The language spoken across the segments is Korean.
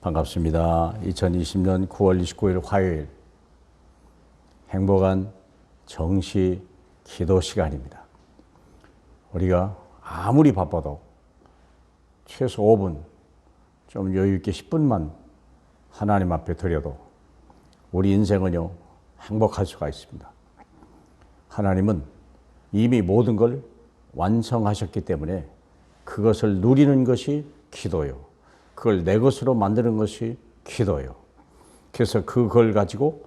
반갑습니다. 2020년 9월 29일 화요일 행복한 정시 기도 시간입니다. 우리가 아무리 바빠도 최소 5분, 좀 여유 있게 10분만 하나님 앞에 드려도 우리 인생은요 행복할 수가 있습니다. 하나님은 이미 모든 걸 완성하셨기 때문에 그것을 누리는 것이 기도요. 그걸 내 것으로 만드는 것이 기도요. 그래서 그걸 가지고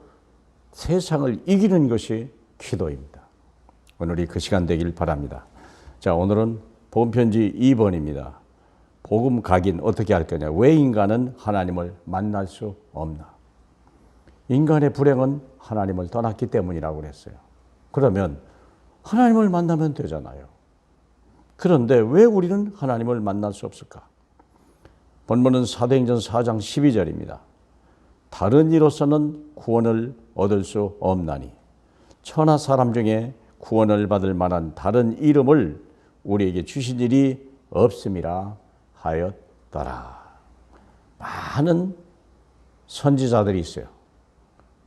세상을 이기는 것이 기도입니다. 오늘이 그 시간 되길 바랍니다. 자, 오늘은 복음편지 2번입니다. 복음 각인 어떻게 할 거냐. 왜 인간은 하나님을 만날 수 없나. 인간의 불행은 하나님을 떠났기 때문이라고 그랬어요. 그러면 하나님을 만나면 되잖아요. 그런데 왜 우리는 하나님을 만날 수 없을까? 본문은 사도행전 4장 12절입니다. 다른 이로서는 구원을 얻을 수 없나니 천하 사람 중에 구원을 받을 만한 다른 이름을 우리에게 주신 일이 없음이라 하였더라. 많은 선지자들이 있어요.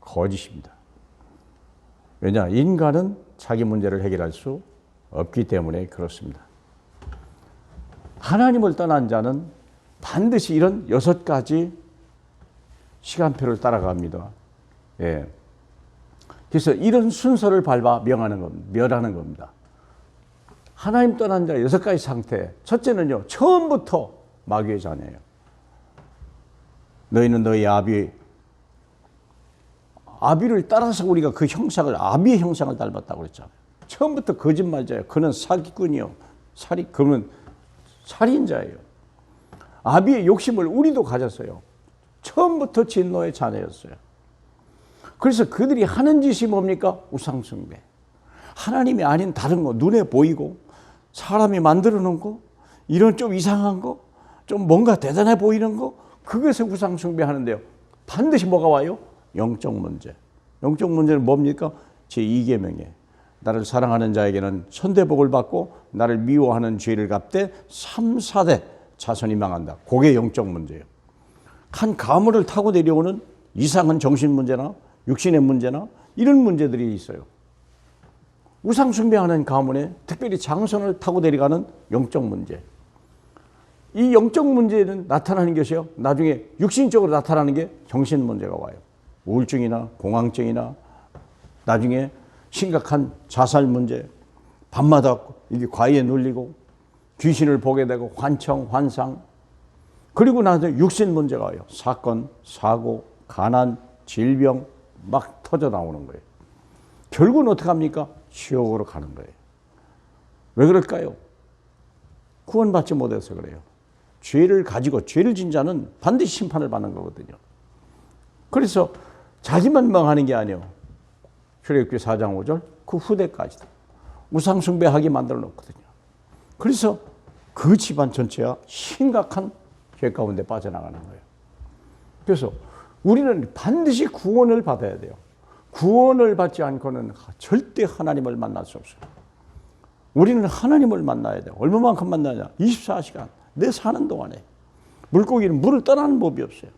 거짓입니다. 왜냐? 인간은 자기 문제를 해결할 수 없기 때문에 그렇습니다. 하나님을 떠난 자는 반드시 이런 6가지 시간표를 따라갑니다. 예. 그래서 이런 순서를 밟아 멸하는 겁니다. 하나님 떠난 자 6가지 상태. 첫째는요, 처음부터 마귀의 자녀예요. 너희는 너희 아비를 따라서 우리가 그 형상을, 아비의 형상을 닮았다고 그랬잖아요. 처음부터 거짓말자예요. 그는 사기꾼이요. 그는 살인자예요. 아비의 욕심을 우리도 가졌어요. 처음부터 진노의 자녀였어요. 그래서 그들이 하는 짓이 뭡니까? 우상숭배. 하나님이 아닌 다른 거, 눈에 보이고 사람이 만들어 놓은 거, 이런 좀 이상한 거, 좀 뭔가 대단해 보이는 거, 그것에 우상숭배 하는데요. 반드시 뭐가 와요? 영적 문제. 영적 문제는 뭡니까? 제2계명에 나를 사랑하는 자에게는 천대복을 받고 나를 미워하는 죄를 갚되 3, 4대 자손이 망한다. 그게 영적 문제예요. 한 가문을 타고 내려오는 이상한 정신 문제나 육신의 문제나 이런 문제들이 있어요. 우상숭배하는 가문에 특별히 장손을 타고 내려가는 영적 문제. 이 영적 문제는 나타나는 것이요. 나중에 육신적으로 나타나는 게 정신 문제가 와요. 우울증이나 공황증이나 나중에 심각한 자살 문제, 밤마다 이게 과외에 눌리고 귀신을 보게 되고 환청, 환상, 그리고 나서 육신 문제가 와요. 사건, 사고, 가난, 질병 막 터져 나오는 거예요. 결국은 어떻게 합니까? 지옥으로 가는 거예요. 왜 그럴까요? 구원받지 못해서 그래요. 죄를 가지고 죄를 진 자는 반드시 심판을 받는 거거든요. 그래서 자기만 망하는 게 아니에요. 출애굽기 4장 5절 그 후대까지도 우상숭배하게 만들어 놓거든요. 그래서 그 집안 전체가 심각한 죄 가운데 빠져나가는 거예요. 그래서 우리는 반드시 구원을 받아야 돼요. 구원을 받지 않고는 절대 하나님을 만날 수 없어요. 우리는 하나님을 만나야 돼요. 얼마만큼 만나냐? 24시간 내 사는 동안에. 물고기는 물을 떠나는 법이 없어요.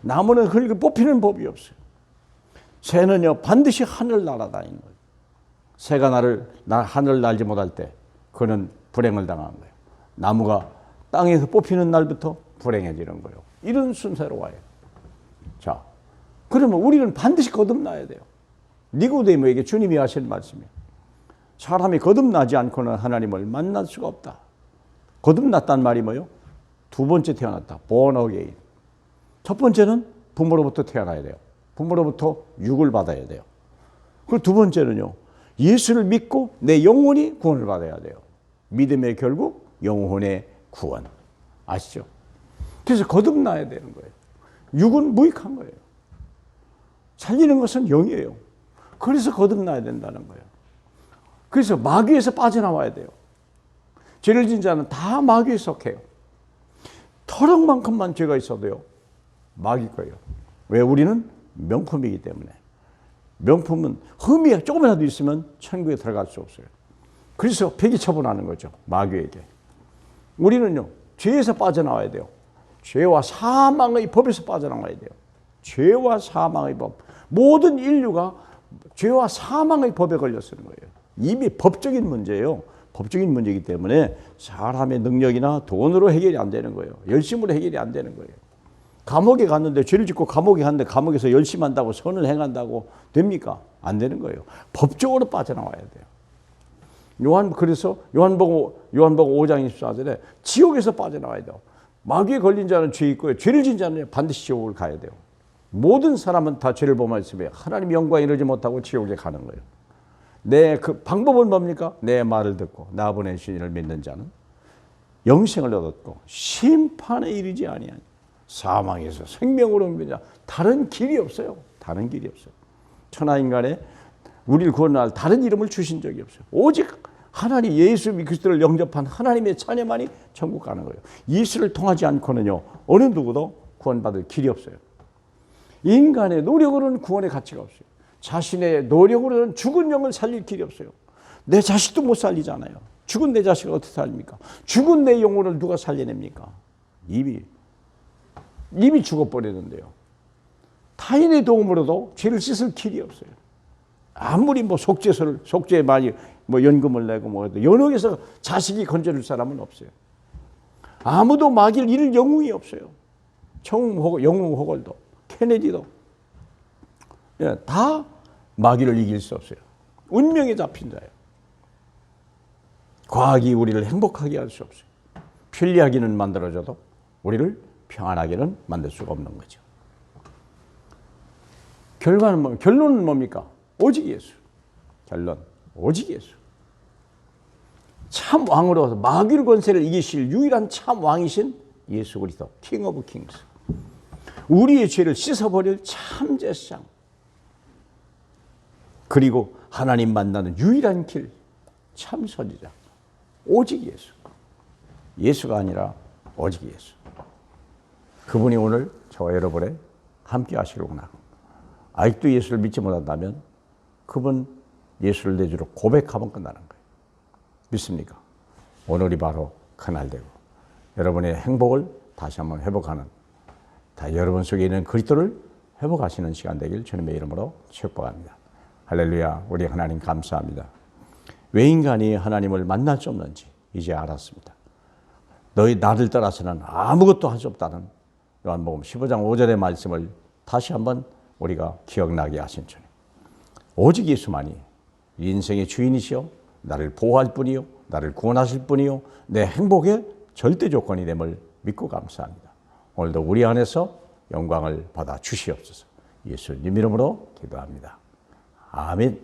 나무는 흙을 뽑히는 법이 없어요. 새는요 반드시 하늘 날아다니는 거예요. 새가 하늘 날지 못할 때 그는 불행을 당한 거예요. 나무가 땅에서 뽑히는 날부터 불행해지는 거예요. 이런 순서로 와요. 자, 그러면 우리는 반드시 거듭나야 돼요. 니고데모에게 주님이 하신 말씀이에요. 사람이 거듭나지 않고는 하나님을 만날 수가 없다. 거듭났단 말이 뭐예요? 두 번째 태어났다. born again. 첫 번째는 부모로부터 태어나야 돼요. 부모로부터 육을 받아야 돼요. 그리고 두 번째는요. 예수를 믿고 내 영혼이 구원을 받아야 돼요. 믿음의 결국 영혼의 구원. 아시죠? 그래서 거듭나야 되는 거예요. 육은 무익한 거예요. 살리는 것은 영이에요. 그래서 거듭나야 된다는 거예요. 그래서 마귀에서 빠져나와야 돼요. 죄를 진 자는 다 마귀에 속해요. 터럭만큼만 죄가 있어도요. 마귀 거예요. 왜? 우리는 명품이기 때문에. 명품은 흠이 조금이라도 있으면 천국에 들어갈 수 없어요. 그래서 폐기 처분하는 거죠. 마귀에게. 우리는요. 죄에서 빠져나와야 돼요. 죄와 사망의 법에서 빠져나와야 돼요. 죄와 사망의 법. 모든 인류가 죄와 사망의 법에 걸려 쓰는 거예요. 이미 법적인 문제예요. 법적인 문제이기 때문에 사람의 능력이나 돈으로 해결이 안 되는 거예요. 열심으로 해결이 안 되는 거예요. 감옥에 갔는데 죄를 짓고 감옥에 갔는데 감옥에서 열심히 한다고 선을 행한다고 됩니까? 안 되는 거예요. 법적으로 빠져나와야 돼요. 그래서 요한복음 5장 24절에 지옥에서 빠져나와야 돼요. 마귀에 걸린 자는 죄 있고요. 죄를 진 자는 반드시 지옥을 가야 돼요. 모든 사람은 다 죄를 범하였으며 하나님 영광에 이르지 못하고 지옥에 가는 거예요. 그 방법은 뭡니까? 내 말을 듣고 나 보내신 이를 믿는 자는 영생을 얻었고 심판에 이르지 아니하니 사망에서 생명으로 옮기자. 다른 길이 없어요. 다른 길이 없어요. 천하 인간에 우리를 구원할 다른 이름을 주신 적이 없어요. 오직 하나님 예수 그리스도를 영접한 하나님의 자녀만이 천국 가는 거예요. 예수를 통하지 않고는요 어느 누구도 구원받을 길이 없어요. 인간의 노력으로는 구원의 가치가 없어요. 자신의 노력으로는 죽은 영을 살릴 길이 없어요. 내 자식도 못 살리잖아요. 죽은 내 자식을 어떻게 살립니까? 죽은 내 영혼을 누가 살려냅니까? 이미 죽어버리는데요. 타인의 도움으로도 죄를 씻을 길이 없어요. 아무리 속죄에 많이 연금을 내고 연옥에서 자식이 건져줄 사람은 없어요. 아무도 마귀를 이길 영웅이 없어요. 영웅 호걸도 케네디도 다 마귀를 이길 수 없어요. 운명에 잡힌 자예요. 과학이 우리를 행복하게 할 수 없어요. 편리하기는 만들어줘도 우리를 평안하게는 만들 수가 없는 거죠. 결론은 뭡니까? 오직 예수. 결론 오직 예수. 참 왕으로 마귀의 권세를 이기실 유일한 참 왕이신 예수 그리스도, 킹 오브 킹스. 우리의 죄를 씻어버릴 참 제사장. 그리고 하나님 만나는 유일한 길, 참 선지자. 오직 예수. 예수가 아니라 오직 예수. 그분이 오늘 저와 여러분에 함께 하시려구나. 아직도 예수를 믿지 못한다면 그분 예수를 내 주로 고백하면 끝나는 거예요. 믿습니까? 오늘이 바로 그날 되고 여러분의 행복을 다시 한번 회복하는, 다 여러분 속에 있는 그리스도를 회복하시는 시간 되길 주님의 이름으로 축복합니다. 할렐루야. 우리 하나님 감사합니다. 왜 인간이 하나님을 만날 수 없는지 이제 알았습니다. 너희 나를 떠나서는 아무것도 할 수 없다는 요한복음 15장 5절의 말씀을 다시 한번 우리가 기억나게 하신 주님. 오직 예수만이 인생의 주인이시오, 나를 보호할 분이요, 나를 구원하실 분이요, 내 행복의 절대 조건이 됨을 믿고 감사합니다. 오늘도 우리 안에서 영광을 받아 주시옵소서. 예수님 이름으로 기도합니다. 아멘.